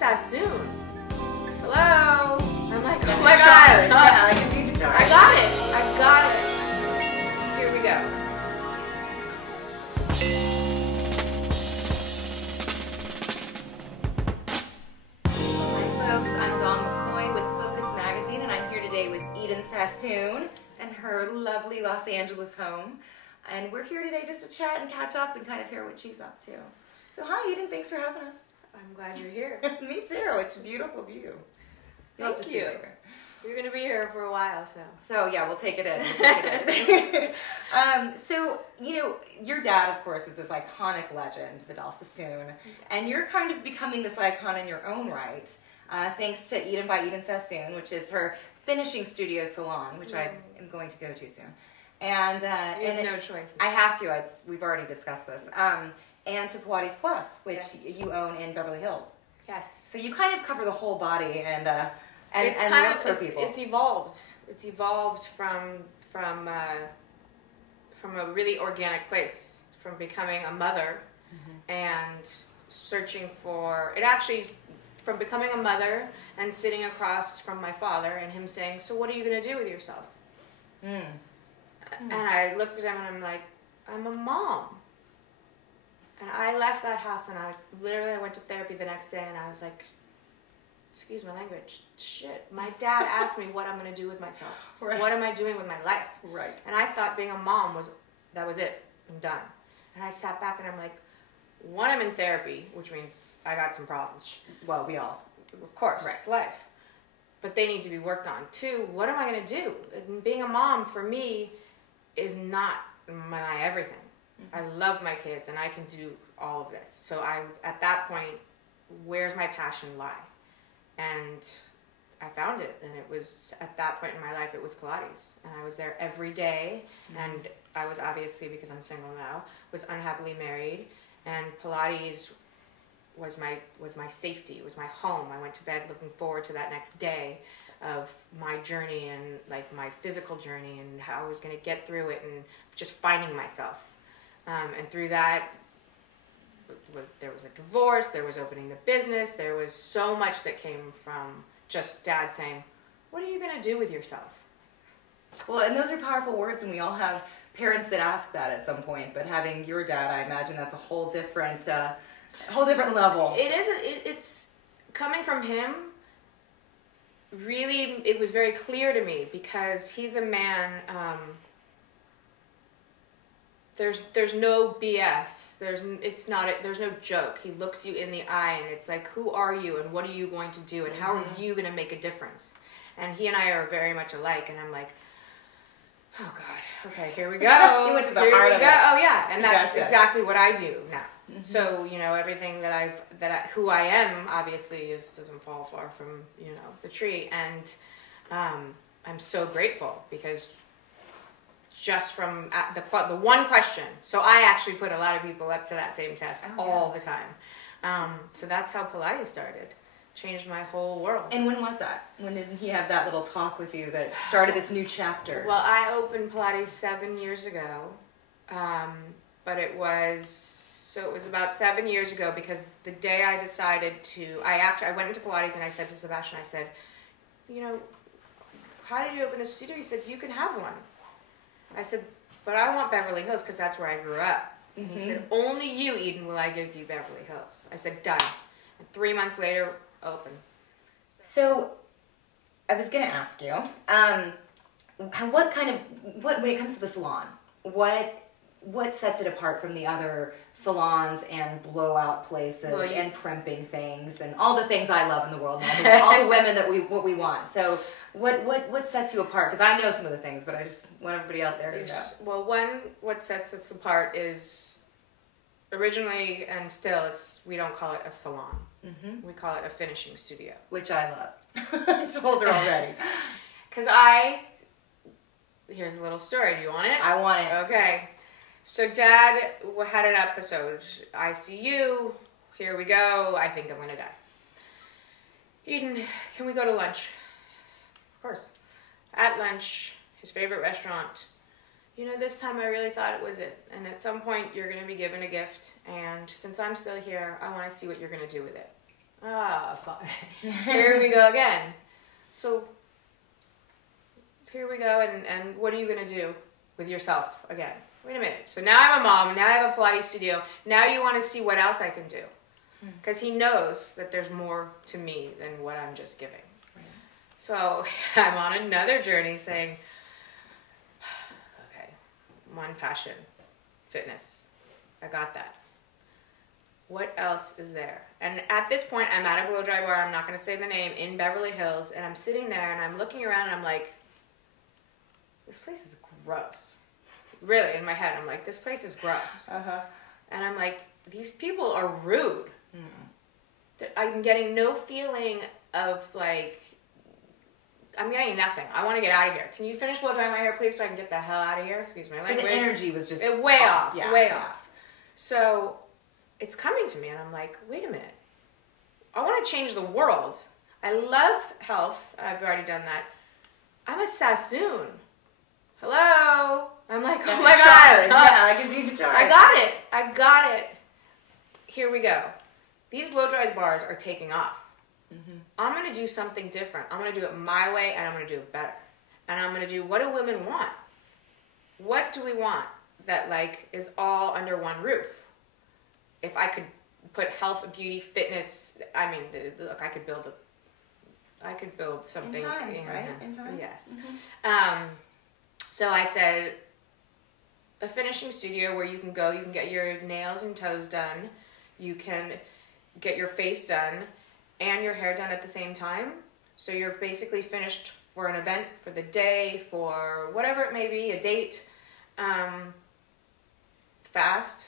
Sassoon. Hello. I'm like, oh my God. god. Yeah, I can see the guitar. I got it. Here we go. Hi folks, I'm Dawn McCoy with Focus Magazine, and I'm here today with Eden Sassoon and her lovely Los Angeles home. And we're here today just to chat and catch up and kind of hear what she's up to. So hi Eden, thanks for having us. I'm glad you're here. Me too, it's a beautiful view. Love to see you later. You're going to be here for a while, so. So yeah, we'll take it in. We'll take it in. So, you know, your dad, of course, is this iconic legend, Vidal Sassoon, and you're kind of becoming this icon in your own right, thanks to Eden by Eden Sassoon, which is her finishing studio salon, which I am going to go to soon. And you have no choice. I have to. We've already discussed this. And to Pilates Plus, which you own in Beverly Hills. Yes. So you kind of cover the whole body and it's and kind look of, for people. It's evolved. It's evolved from a really organic place, from becoming a mother and searching for it. Actually, from becoming a mother and sitting across from my father and him saying, "So what are you going to do with yourself?" And I looked at him and I'm like, "I'm a mom." And I left that house and I went to therapy the next day and I was like, excuse my language, shit. My dad asked me what I'm going to do with myself. Right. What am I doing with my life? Right. And I thought being a mom was it. I'm done. And I sat back and I'm like, one, I'm in therapy, which means I got some problems. Well, we all. Of course, Right. It's life. But they need to be worked on. Two, what am I going to do? And being a mom, for me, is not my everything. I love my kids and I can do all of this. So at that point, where's my passion lie? And I found it. And it was, at that point in my life, it was Pilates. And I was there every day. And I was obviously, because I'm single now, was unhappily married. And Pilates was my safety, was my home. I went to bed looking forward to that next day of my journey and like my physical journey and how I was going to get through it and just finding myself. And through that, there was a divorce, there was opening the business, there was so much that came from just dad saying, what are you going to do with yourself? Well, and those are powerful words, and we all have parents that ask that at some point, but having your dad, I imagine that's a whole different level. It is, it's coming from him, really, it was very clear to me because he's a man, there's no BS. There's no joke. He looks you in the eye and it's like, who are you and what are you going to do and how are you going to make a difference? And he and I are very much alike and I'm like, oh God, okay, here we go. You went to the heart of it. Oh yeah, and that's Gotcha. exactly what I do now. So, you know, everything who I am obviously doesn't fall far from, you know, the tree. And I'm so grateful because just from the one question. So I actually put a lot of people up to that same test all the time. So that's how Pilates started. Changed my whole world. And when was that? When did he have that little talk with you that started this new chapter? Well, I opened Pilates 7 years ago. But it was about 7 years ago because the day I decided I went into Pilates and I said to Sebastian, I said, you know, how did you open this studio? He said, you can have one. I said, but I want Beverly Hills because that's where I grew up. And he said, only you, Eden, will I give you Beverly Hills. I said, done. And 3 months later, open. So, I was going to ask you, when it comes to the salon, what sets it apart from the other salons and blowout places and primping things and all the things I love in the world, all the women that we want. So what sets you apart? Because I know some of the things, but I just want everybody out there to know. Well, what sets us apart is originally and still we don't call it a salon. We call it a finishing studio. Which I love. I told her already. Because here's a little story. Do you want it? I want it. Okay. So Dad had an episode, ICU, here we go, I think I'm going to die. Eden, can we go to lunch? Of course. At lunch, his favorite restaurant. You know, this time I really thought it was it. And at some point, you're going to be given a gift. And since I'm still here, I want to see what you're going to do with it. Ah, fine. Here we go again. So, here we go, and what are you going to do with yourself again? Wait a minute. So now I'm a mom, now I have a Pilates studio, now you want to see what else I can do. Because he knows that there's more to me than what I'm just giving. Right. So I'm on another journey saying, okay, one passion, fitness. I got that. What else is there? And at this point, I'm at a blow dry bar, I'm not going to say the name, in Beverly Hills, and I'm sitting there and I'm looking around and I'm like, this place is gross. Really, in my head, I'm like, this place is gross. Uh-huh. And I'm like, these people are rude. I'm getting no feeling of like, I'm getting nothing. I want to get out of here. Can you finish blow drying my hair, please, so I can get the hell out of here? Excuse my language. So the energy was just way off. Yeah, way yeah. off. So it's coming to me, and I'm like, wait a minute. I want to change the world. I love health. I've already done that. I'm a Sassoon. Hello? I'm like, That's oh my God. Yeah, that gives you a charge. I got it. Here we go. These blow dry bars are taking off. Mm-hmm. I'm going to do something different. I'm going to do it my way, and I'm going to do it better. And I'm going to do, what do women want? What do we want that like is all under one roof? If I could put health, beauty, fitness, I mean, look, I could build something. In time, right? In time? Yes. Mm-hmm. So I said, a finishing studio where you can go, you can get your nails and toes done, you can get your face done, and your hair done at the same time. So you're basically finished for an event, for the day, for whatever it may be, a date, fast.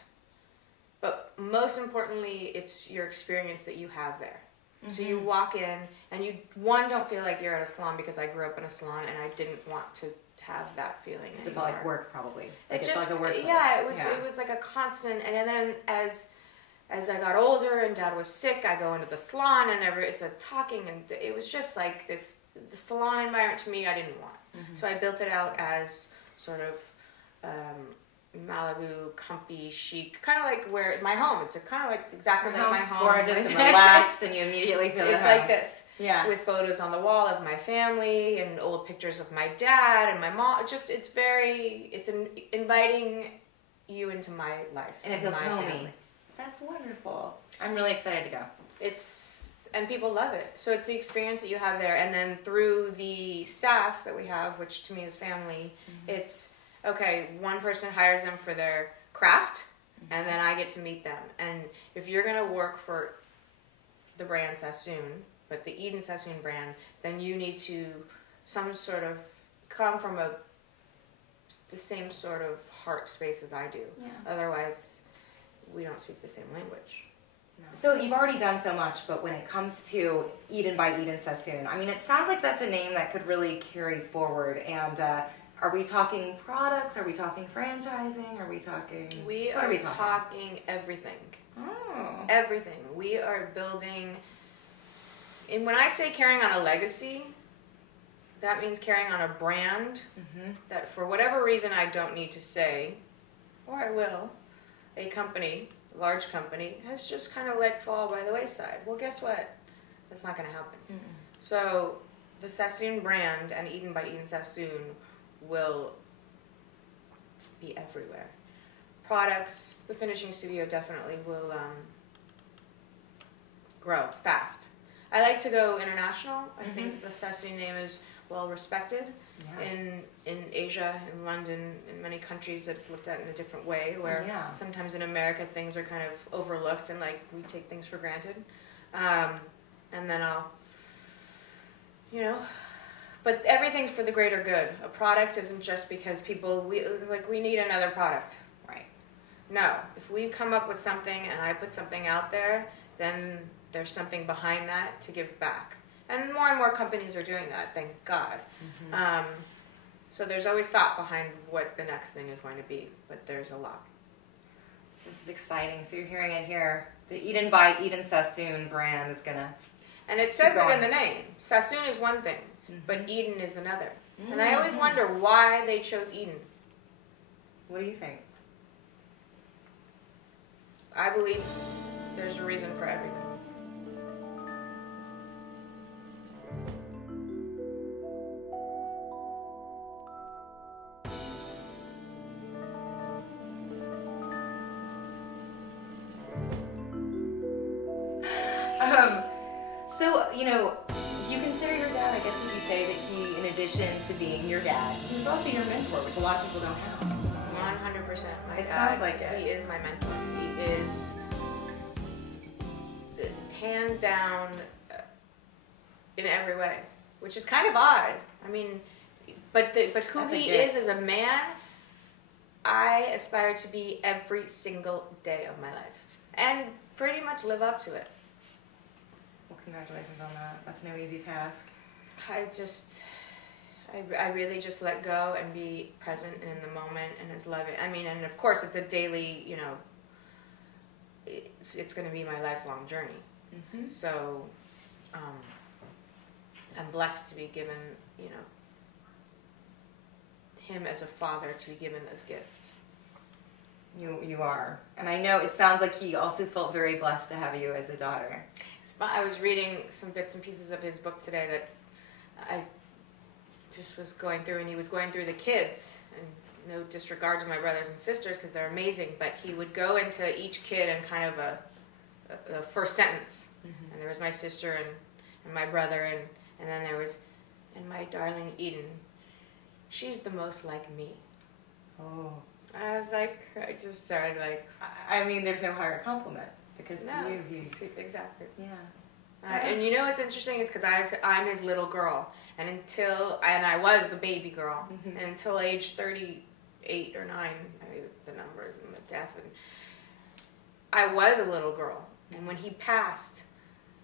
But most importantly, it's your experience that you have there. Mm-hmm. So you walk in, and you, don't feel like you're at a salon, because I grew up in a salon, and I didn't want to have that feeling. It felt like work, probably. It felt like a work place. Yeah, it was like a constant. And then as I got older and Dad was sick, I go into the salon, and it's a talking, and it was just like this. The salon environment to me, I didn't want. Mm-hmm. So I built it out as sort of Malibu, comfy, chic, kind of like where my home. It's kind of like exactly like my home. Gorgeous and relaxed, and you immediately feel it's like this. Yeah. With photos on the wall of my family and old pictures of my dad and my mom. It's inviting you into my life. And it feels homey. Family. That's wonderful. I'm really excited to go. And people love it. So it's the experience that you have there. And then through the staff that we have, which to me is family, it's, okay, one person hires them for their craft, and then I get to meet them. And if you're going to work for the brand Sassoon, but the Eden Sassoon brand, then you need to some sort of come from the same sort of heart space as I do. Yeah. Otherwise, we don't speak the same language. No. So you've already done so much, but when it comes to Eden by Eden Sassoon, I mean, it sounds like that's a name that could really carry forward. And are we talking products? Are we talking franchising? Are we talking... We are talking everything. Oh. Everything. We are building... And when I say carrying on a legacy, that means carrying on a brand that for whatever reason I don't need to say, or I will, a company, a large company, has just kind of let fall by the wayside. Well, guess what? That's not going to happen. Mm-mm. So the Sassoon brand and Eden by Eden Sassoon will be everywhere. Products, the finishing studio definitely will grow fast. I like to go international. I think the Sassoon name is well respected in Asia, in London, in many countries. It's looked at in a different way, where sometimes in America things are kind of overlooked and like we take things for granted. And then but everything's for the greater good. A product isn't just because we need another product. Right. No, if we come up with something and I put something out there, then there's something behind that to give back. And more companies are doing that, thank God. Mm-hmm. So there's always thought behind what the next thing is going to be, but there's a lot. So this is exciting. So you're hearing it here. The Eden by Eden Sassoon brand is going to... And it says it in the name. Sassoon is one thing, but Eden is another. Mm-hmm. And I always wonder why they chose Eden. What do you think? I believe there's a reason for everything. So, you know, do you consider your dad, I guess would you say that he, in addition to being your dad, he was also your mentor, which a lot of people don't have? 100%. My It dad, sounds like it. He is my mentor. He is hands down in every way, which is kind of odd. I mean, but who That's a he gift. is as a man, I aspire to be every single day of my life, and pretty much live up to it. Well, congratulations on that. That's no easy task. I really just let go and be present and in the moment and is loving. I mean, and of course it's a daily, you know, it's going to be my lifelong journey. Mm-hmm. So, I'm blessed to be given, you know, him as a father, to be given those gifts. You are. And I know it sounds like he also felt very blessed to have you as a daughter. I was reading some bits and pieces of his book today that I just was going through, and he was going through the kids, and no disregard to my brothers and sisters because they're amazing, but he would go into each kid in kind of a first sentence. Mm-hmm. And there was my sister and my brother, and then there was, and my darling Eden, she's the most like me. Oh. I was like, I just started like... I mean, there's no higher compliment, because to you, he's... Exactly. Yeah. And you know what's interesting is because I'm his little girl, and I was the baby girl, mm-hmm. and until age 38 or 9, the numbers and the death, and I was a little girl, and when he passed,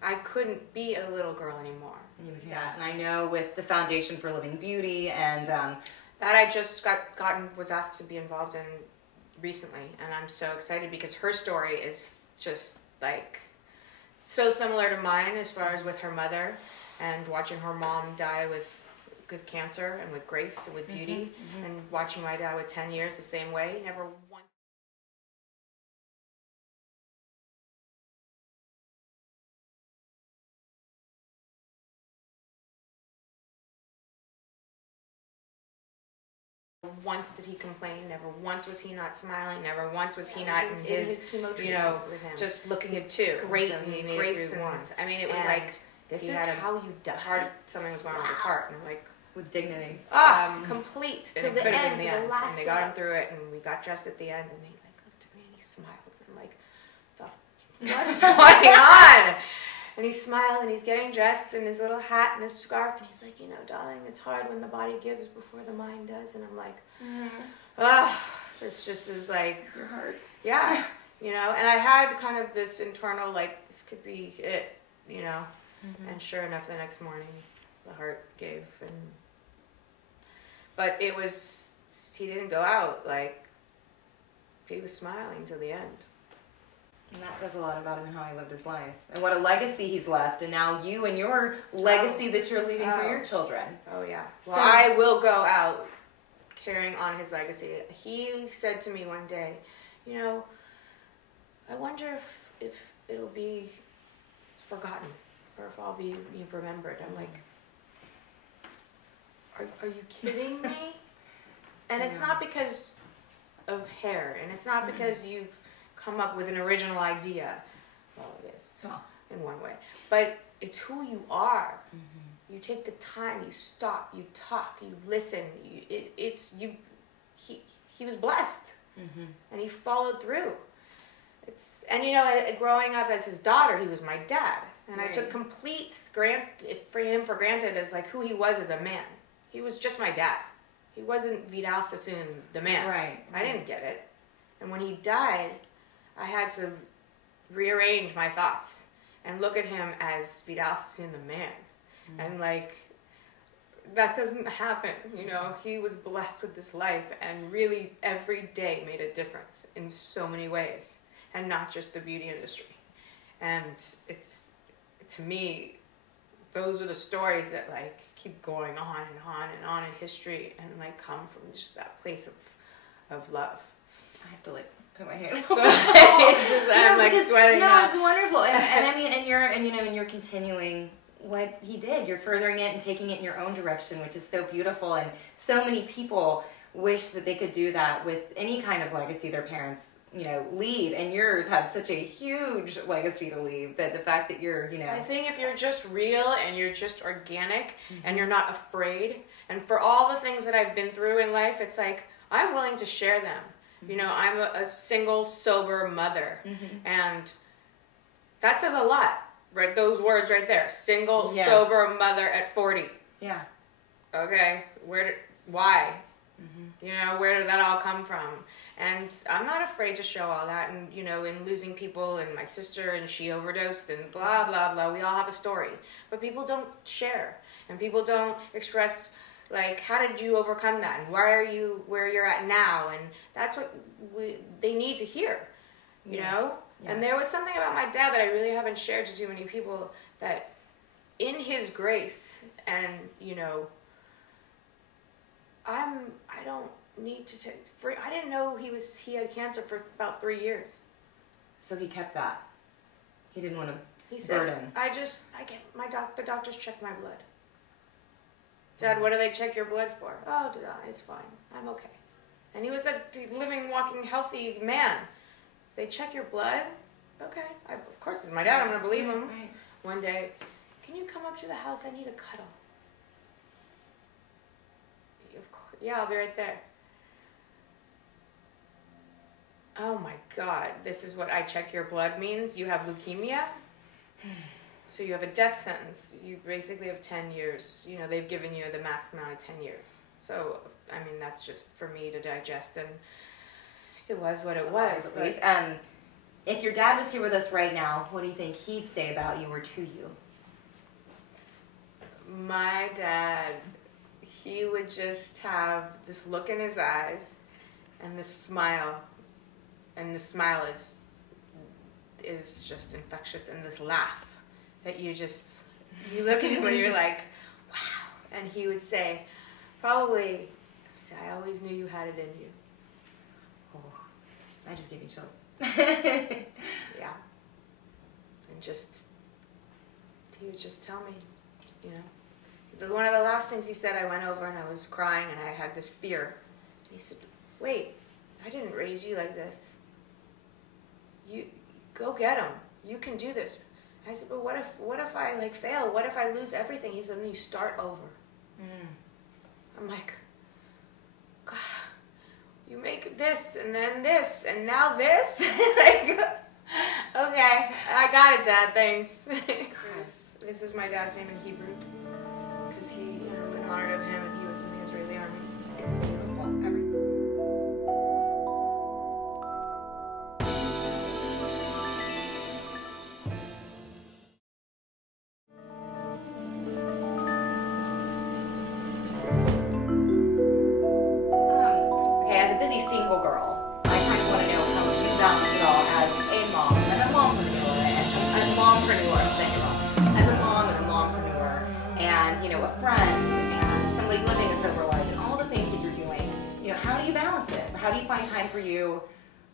I couldn't be a little girl anymore. Yeah, and I know with the Foundation for Living Beauty and that I just was asked to be involved in recently, and I'm so excited because her story is just like so similar to mine as far as with her mother and watching her mom die with cancer and with grace and with beauty, mm-hmm. and watching my dad with 10 years the same way, never once. Once did he complain, never once was he not smiling, never once was he not in his chemo treatment, you know, with him. Just looking at great and grace and I mean, it was like, this is how you die. Something was wrong with his heart, and I'm like, with dignity. Complete to the end, to the last. And they got him through it, and we got dressed at the end, and he like looked at me and he smiled, and I'm like, what is going on? And he smiled, and he's getting dressed in his little hat and his scarf, and he's like, you know, darling, it's hard when the body gives before the mind does. And I'm like, this just is like, your heart. Yeah, you know. And I had kind of this internal, like, this could be it, you know. Mm-hmm. And sure enough, the next morning, the heart gave, but it was, he didn't go out, like, he was smiling till the end. And that says a lot about him and how he lived his life. And what a legacy he's left. And now you and your legacy that you're leaving for your children. Oh, yeah. Well, so, I will go out carrying on his legacy. He said to me one day, you know, I wonder if it'll be forgotten or if I'll be remembered. I'm like, are you kidding me? And it's not because of hair. And it's not because you've come up with an original idea. Well, it is, in one way. But it's who you are. Mm-hmm. You take the time, you stop, you talk, you listen. He was blessed. Mm-hmm. And he followed through. And you know, growing up as his daughter, he was my dad. And I took complete for granted as like who he was as a man. He was just my dad. He wasn't Vidal Sassoon, the man. Right. I didn't get it. And when he died, I had to rearrange my thoughts and look at him as Vidal Sassoon, the man. Mm-hmm. And like, that doesn't happen, you know. He was blessed with this life and really every day made a difference in so many ways, and not just the beauty industry. And it's, to me, those are the stories that like keep going on and on and on in history, and like come from just that place of love. I have to like put my hand on I'm like sweating. No, it's wonderful, and I mean, and you're continuing what he did. You're furthering it and taking it in your own direction, which is so beautiful. And so many people wish that they could do that with any kind of legacy their parents leave, and yours had such a huge legacy to leave, that the fact that you're, I think if you're just real and you're just organic and you're not afraid, and for all the things that I've been through in life, it's like, I'm willing to share them. I'm a single, sober mother, and that says a lot, right? Those words right there. Single, sober mother at 40. Yeah. Okay, why? Where did that all come from? And I'm not afraid to show all that. And, in losing people, and my sister, and she overdosed, and blah, blah, blah. We all have a story. But people don't share. And people don't express, like, how did you overcome that? And why are you where you're at now? And that's what they need to hear, you know? Yeah. And there was something about my dad that I really haven't shared to too many people, that in his grace, and, I don't need to take free. I didn't know he had cancer for about 3 years. So he kept that. He didn't want to He said, burden. The doctors check my blood. Dad, what do they check your blood for? Oh, it's fine. I'm okay. And he was a living, walking, healthy man. They check your blood? Okay. Of course, it's my dad. I'm going to believe him. Right. One day, can you come up to the house? I need a cuddle. Of course. Yeah, I'll be right there. Oh my God, this is what I check your blood means. You have leukemia. So you have a death sentence. You basically have 10 years. They've given you the max amount of 10 years. So, that's just for me to digest, and it was what it was. If your dad was here with us right now, what do you think he'd say about you or to you? My dad, he would just have this look in his eyes and this smile. And the smile is just infectious, and this laugh that you look at him and you're like, wow. And he would say, probably, I always knew you had it in you. Oh, that just gave me chills. Yeah. And he would just tell me, One of the last things he said, I went over and I was crying and I had this fear. And he said, wait, I didn't raise you like this. You go get him. You can do this. I said, but what if I fail? What if I lose everything? He said, then you start over. I'm like, God, you make this and then this and now this. Okay, I got it, Dad. Thanks. This is my dad's name in Hebrew, because he, in honor of him, and he was in the Israeli army. It's beautiful. How do you find time for you?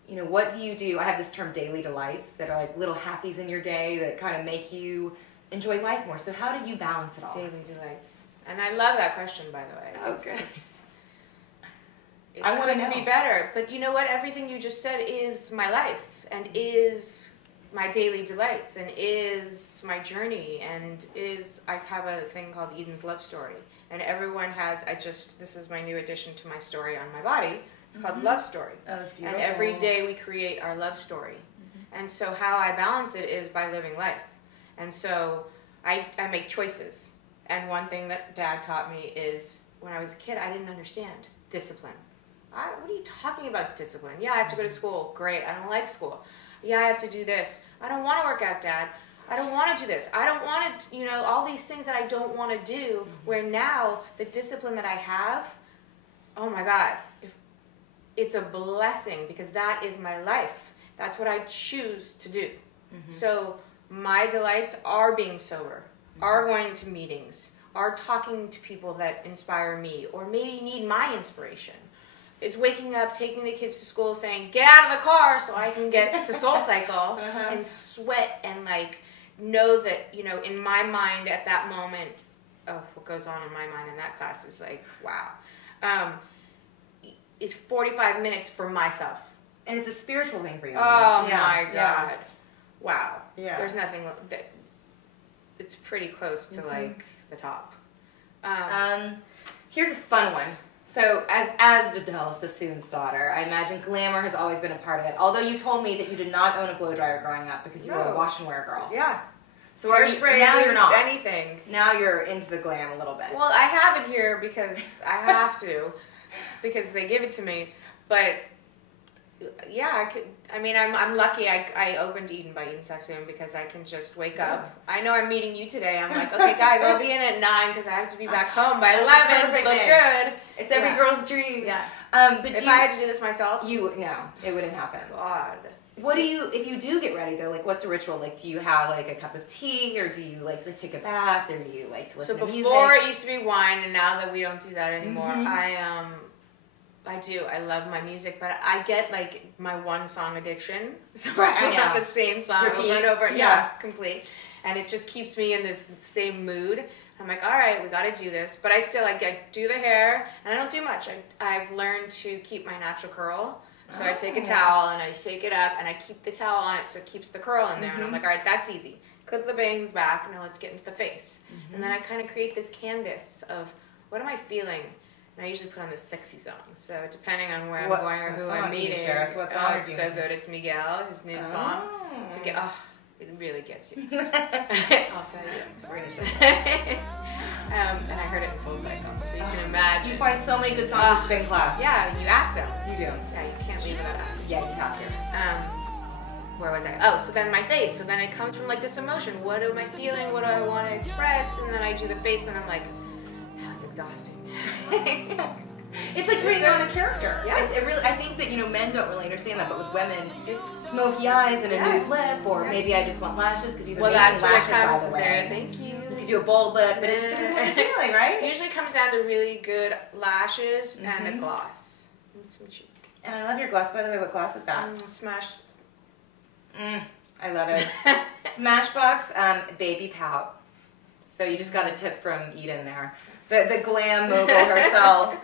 What do you do? I have this term, daily delights, that are like little happies in your day that kind of make you enjoy life more. So how do you balance it all? Daily delights. And I love that question, by the way. Oh, good. I want to be better. But you know what? Everything you just said is my life, and is my daily delights, and is my journey, and I have a thing called Eden's Love Story. And everyone has, this is my new addition to my story on my body. It's called Love Story. Oh, that's beautiful. And every day we create our love story. And so how I balance it is by living life. And so I make choices. And one thing that Dad taught me is, when I was a kid, I didn't understand discipline. What are you talking about, discipline? Yeah, I have to go to school. Great. I don't like school. Yeah, I have to do this. I don't want to work out, Dad. I don't want to do this. I don't want to, all these things that I don't want to do, where now the discipline that I have, oh my God, it's a blessing, because that is my life. That's what I choose to do. So my delights are being sober, are going to meetings, are talking to people that inspire me, or maybe need my inspiration. It's waking up, taking the kids to school, saying, get out of the car so I can get to Soul Cycle, and sweat and know that, in my mind at that moment, what goes on in my mind in that class is wow. It's 45 minutes for myself. And it's a spiritual thing for you. Oh Yeah. my God. Yeah. Wow. Yeah. There's nothing that it's pretty close to like the top. Here's a fun one. So, as Vidal Sassoon's daughter, I imagine glamour has always been a part of it. Although you told me that you did not own a blow dryer growing up because you were a wash and wear girl. Yeah. So hairspray, now you're not anything. Now you're into the glam a little bit. Well, I have it here because I have to, because they give it to me. But yeah, I could. I mean, I'm lucky. I opened Eden by Eden Sassoon because I can just wake up. I know I'm meeting you today. I'm like, okay, guys, I'll be in at 9 because I have to be back home by 11 to look good. It's every girl's dream. Yeah. But if I had to do this myself, no, it wouldn't happen. God. What do you, if you do get ready though, like what's a ritual? Like, do you have like a cup of tea, or do you like to take a bath, or do you like to listen to music? So before it used to be wine, and now that we don't do that anymore, I do. I love my music, but I get like my one song addiction. So I have the same song over and over. Yeah, complete. And it just keeps me in this same mood. I'm like, all right, we got to do this. But I still like I do the hair, and I don't do much. I've learned to keep my natural curl. So I take a towel and I shake it up and I keep the towel on it so it keeps the curl in there. And I'm like, all right, that's easy. Clip the bangs back, now let's get into the face. And then I kind of create this canvas of what am I feeling? And I usually put on the sexy song. So depending on where I'm going or who I'm meeting. What song it's so good. It's Miguel, his new song. To get, it really gets you. I'll tell you. We're gonna show you. And I heard it in Soul Cycle, so you can imagine. You find so many good songs in spin class. Yeah, you ask them. You do. Yeah, you can't leave without asking. Yeah, you have to. Where was I? Oh, so then my face. So then it comes from like this emotion. What am I feeling? What do I want to express? And then I do the face, and I'm like, that was exhausting. It's like putting on a character. Yes. It really, I think that, men don't really understand that, but with women, it's smoky eyes and a nude lip, or maybe I just want lashes, because you have that's lashes, what by the way. There. Thank you. You could do a bold lip, but it just depends on what you're feeling, right? It usually comes down to really good lashes and a gloss. And some cheek. And I love your gloss, by the way. What gloss is that? Smash. I love it. Smashbox Baby Pout. So you just got a tip from Eden there. The glam mogul herself.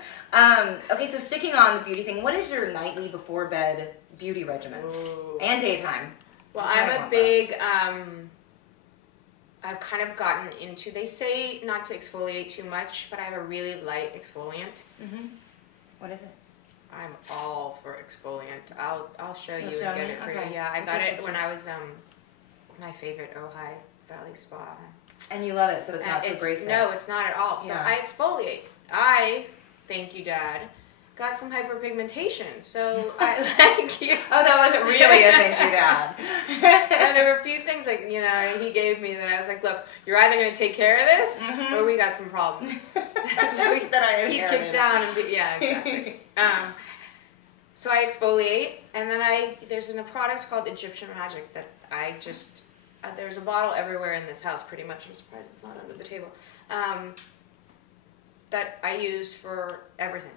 Okay, so sticking on the beauty thing, what is your nightly before bed beauty regimen? Ooh. And daytime? Well, I'm a big, I've kind of gotten into, they say not to exfoliate too much, but I have a really light exfoliant. What is it? I'm all for exfoliant. I'll show you and show get me? it for Okay. you. Yeah, I I'll got take it when I was my favorite Ojai Valley Spa. And you love it, so it's not too abrasive. No, it's not at all. So I exfoliate. Thank you, Dad, got some hyperpigmentation. So I like you. Oh, that wasn't really a thank you, Dad. And there were a few things like, he gave me that I was like, look, you're either going to take care of this or we got some problems. So he kicked down and exactly. So I exfoliate, and then there's a product called Egyptian Magic that I just, there's a bottle everywhere in this house pretty much. I'm surprised it's not under the table. That I use for everything.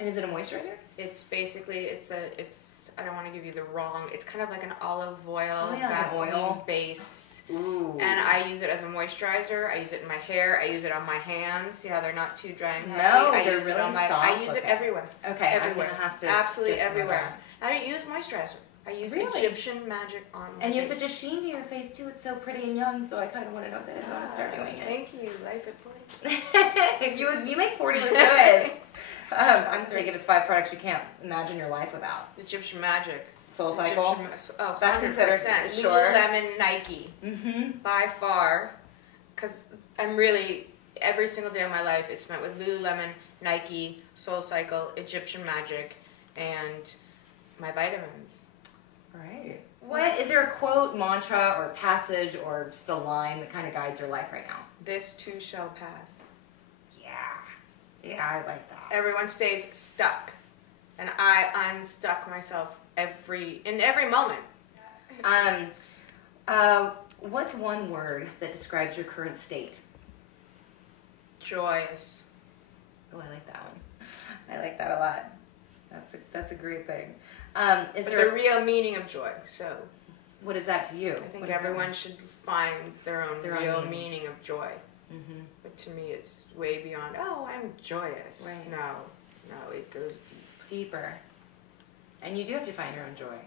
And is it a moisturizer? It's basically, I don't want to give you the wrong, it's kind of like an olive oil, oil based. Ooh. And I use it as a moisturizer. I use it in my hair. I use it on my hands. See how they're not too dry and heavy? No, I they're use really it on soft. I use it everywhere. Okay, everywhere. I'm gonna have to absolutely get some of everywhere. that. I don't use moisturizer. I use Egyptian Magic on my And you face. have such a sheen to your face too. It's so pretty and young. So I kind of want to know that I want to start doing it. Thank you. Life at 40. you make 40 look good. I'm gonna say give us 5 products you can't imagine your life without. Egyptian Magic. Soul Cycle. That's 100%. Considered sure. Lululemon, Nike. By far, because I'm really every single day of my life is spent with Lululemon, Nike, Soul Cycle, Egyptian Magic, and my vitamins. Right. What is there a quote, mantra, or passage, or just a line that kind of guides your life right now? This too shall pass. Yeah, I like that. Everyone stays stuck, and I unstuck myself in every moment. What's one word that describes your current state? Joyous. Oh, I like that one. I like that a lot. That's a great thing. Is but there the real meaning of joy? So, what is that to you? I think everyone should find their own real meaning of joy. But to me, it's way beyond. Oh, I'm joyous. Right. No, it goes deeper. And you do have to find your own joy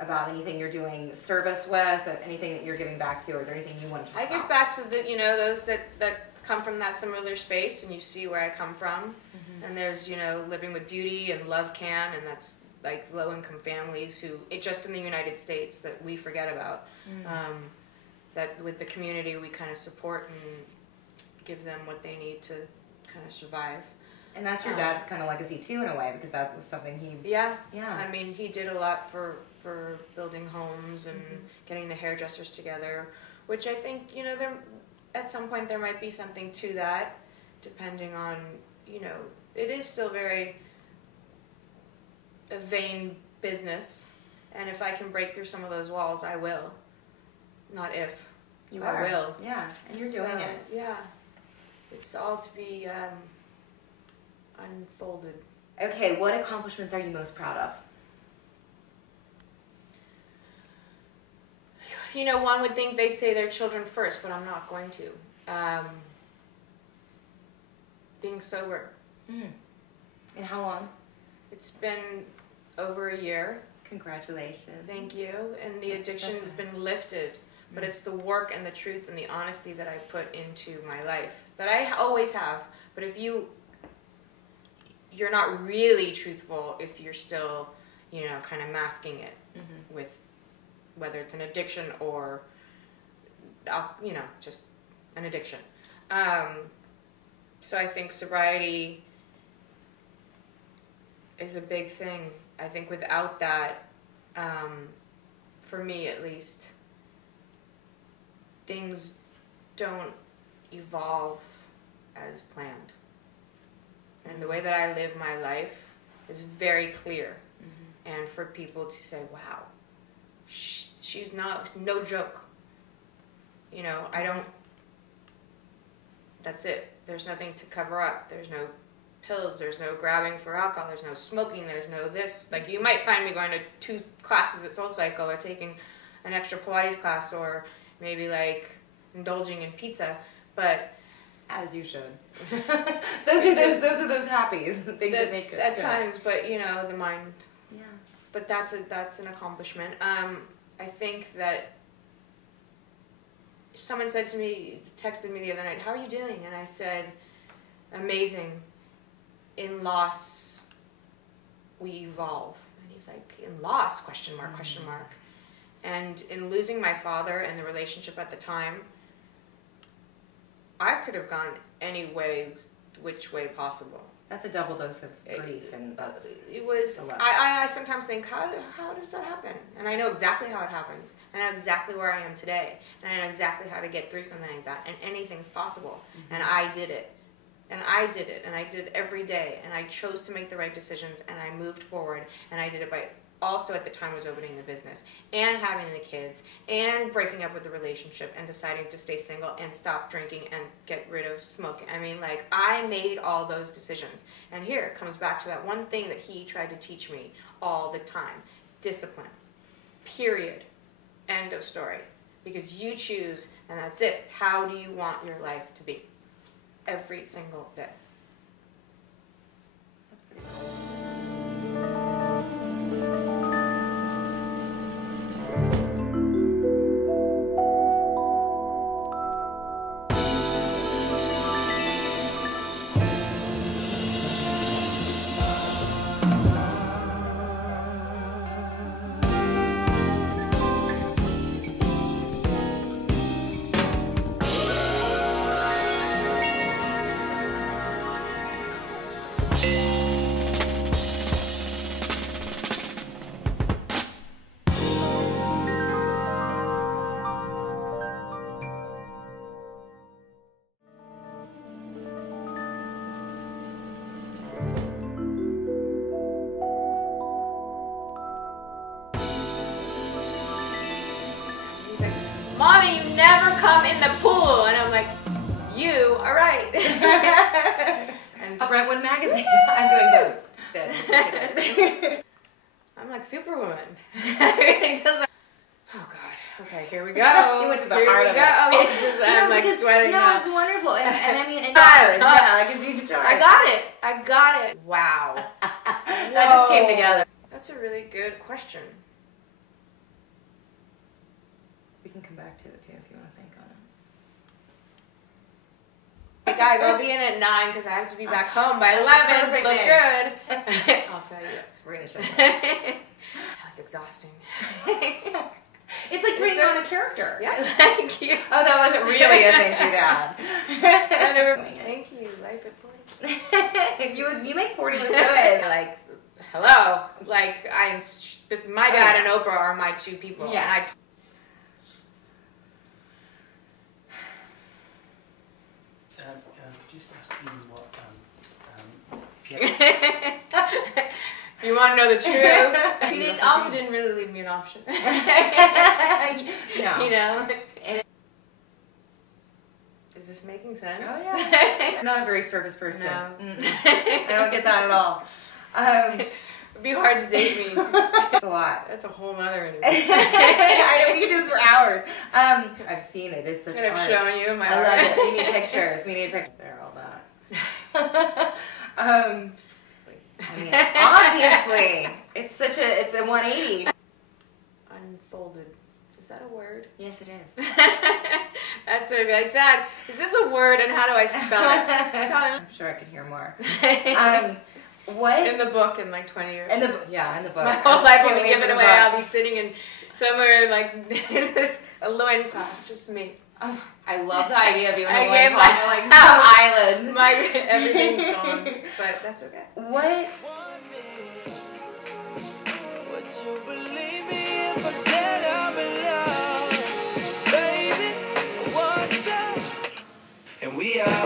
about anything you're doing service with, anything that you're giving back to, or is there anything you want to talk about? I give back to those that come from that similar space, and you see where I come from. And there's, Living with Beauty and Love Can, and that's like low-income families who, just in the United States, that we forget about. That with the community we kind of support and give them what they need to kind of survive. And that's your dad's kind of legacy too, in a way, because that was something he... Yeah. I mean, he did a lot for building homes and getting the hairdressers together, which I think, there at some point there might be something to that, depending on, it is still very a vain business, and if I can break through some of those walls, I will. Not if. I will. Yeah, and you're doing it. Yeah. It's all to be unfolded. Okay, what accomplishments are you most proud of? One would think they'd say their children first, but I'm not going to. Being sober. And how long? It's been over a year. Congratulations. Thank you. And the addiction has been lifted. But it's the work and the truth and the honesty that I put into my life that I always have. But if you're not really truthful if you're still, kind of masking it with whether it's an addiction or, just an addiction. So I think sobriety is a big thing. I think without that, for me at least, things don't evolve as planned. And the way that I live my life is very clear. And for people to say, wow, she's no joke. That's it. There's nothing to cover up. There's no pills, there's no grabbing for alcohol, there's no smoking, there's no this. Like, you might find me going to 2 classes at Soul Cycle, or taking an extra Pilates class, or maybe like indulging in pizza, but as you should. those are those happies, the things that make it at times. But the mind. Yeah. But that's an accomplishment. I think that someone texted me the other night, "How are you doing?" And I said, "Amazing. In loss, we evolve." And he's like, "In loss? ? Question mark. And in losing my father and the relationship at the time, I could have gone which way possible. That's a double dose of grief, and that's... It was... I sometimes think, how does that happen? And I know exactly how it happens. I know exactly where I am today. And I know exactly how to get through something like that. And anything's possible. And I did it. And I did it. And I did it every day. And I chose to make the right decisions. And I moved forward. And I did it by... Also, at the time, was opening the business and having the kids and breaking up with the relationship and deciding to stay single and stop drinking and get rid of smoking. I mean, like, I made all those decisions. And here it comes back to that one thing that he tried to teach me all the time. Discipline. Period. End of story. Because you choose, and that's it. How do you want your life to be? Every single day. That's pretty cool. "Mommy, you never come in the pool." And I'm like, "You are right." And Brentwood Magazine. I'm doing both. I'm like Superwoman. It feels like, oh God. Okay, here we go. You went to the Here heart we of go. it. Oh, it's just, I'm like sweating No, now. it's wonderful. And I mean, and I like, it's you charge. I got it. Wow. That just came together. That's That's a really good question. We can come back to it too if you want to think on it. Hey guys, I'll be in at 9 because I have to be back home by 11 to look good. I'll tell you. We're gonna show you. That was exhausting. It's like putting on a character. Yeah, thank you. Oh, that wasn't really a thank you, Dad. Thank you. Life at 40. You make 40 look good. Like, hello. Like, my dad and Oprah are my two people. Yeah. And Could you just ask Eden what you want to know the truth? He also didn't really leave me an option. No. You know? Is this making sense? Oh, yeah. I'm not a very service person. No. I don't get that at all. It'd be hard to date me. It's a lot. That's a whole nother interview. I know, we could do this for hours. I've seen it. It's such Could have art. shown you my I art. love it. We need pictures. We need pictures. There, all that. I mean, obviously, it's a 180. Unfolded. Is that a word? Yes, it is. That's it. I'd be like, Dad, is this a word and how do I spell it? I'm sure I could hear more. What? In the book in like 20 years. In the book. My whole life will be given away. I'll be sitting in somewhere like a loincloth, just me. Oh, I love the idea of you in a I gave loincloth my like some island. Everything's gone, but that's okay. What? Would you believe me if I said I'm in love? Baby, what's up? And we are.